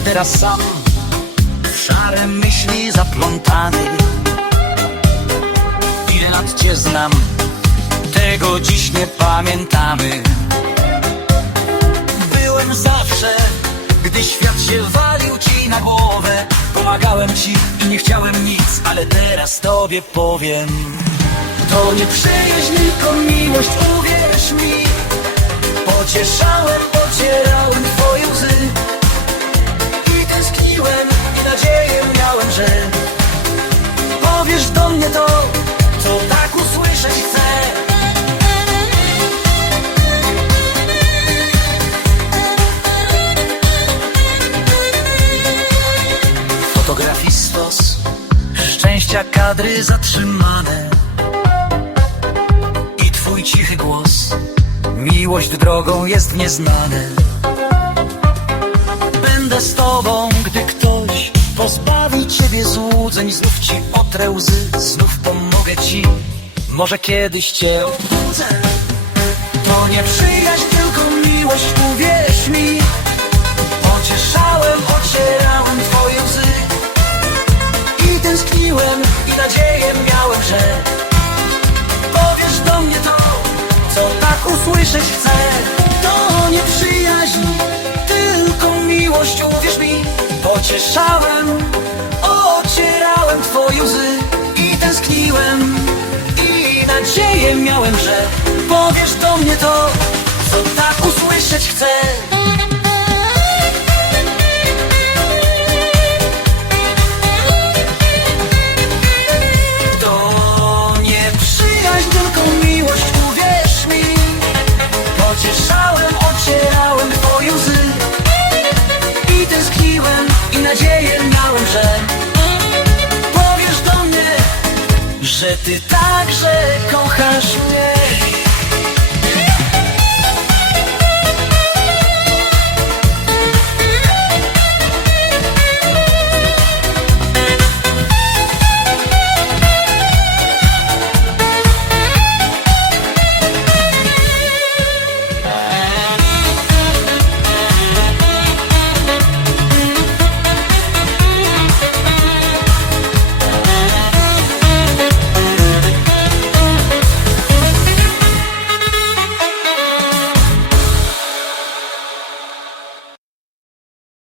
teraz sam W szare myśli zaplątany Ile lat cię znam Tego dziś nie pamiętamy. Byłem zawsze Gdy świat się walił ci na głowę. Pomagałem ci i nie chciałem nic Ale teraz tobie powiem. To nie przyjaźń, tylko miłość, mnie to, co tak usłyszeć chcę. Fotografistos Szczęścia kadry zatrzymane. I twój cichy głos Miłość drogą jest nieznane. Będę z tobą, gdy ktoś Pozbawi ciebie złudzeń Znów ci otrę łzy Znów pomogę ci. Może kiedyś cię obudzę. To nie przyjaźń, tylko miłość Uwierz mi. Pocieszałem, ocierałem twoje łzy. I tęskniłem i nadzieję miałem, że Powiesz do mnie to, co tak usłyszeć chcę. To nie przyjaźń, tylko miłość, uwierz mi. Pocieszałem, ocierałem twoje łzy I tęskniłem. I nadzieję miałem, że Powiesz do mnie to, co tak usłyszeć chcę. To nie przyjaźń, tylko miłość, uwierz mi. Pocieszałem, ocierałem twoje łzy. I tęskniłem i nadzieję miałem, że że ty także kochasz mnie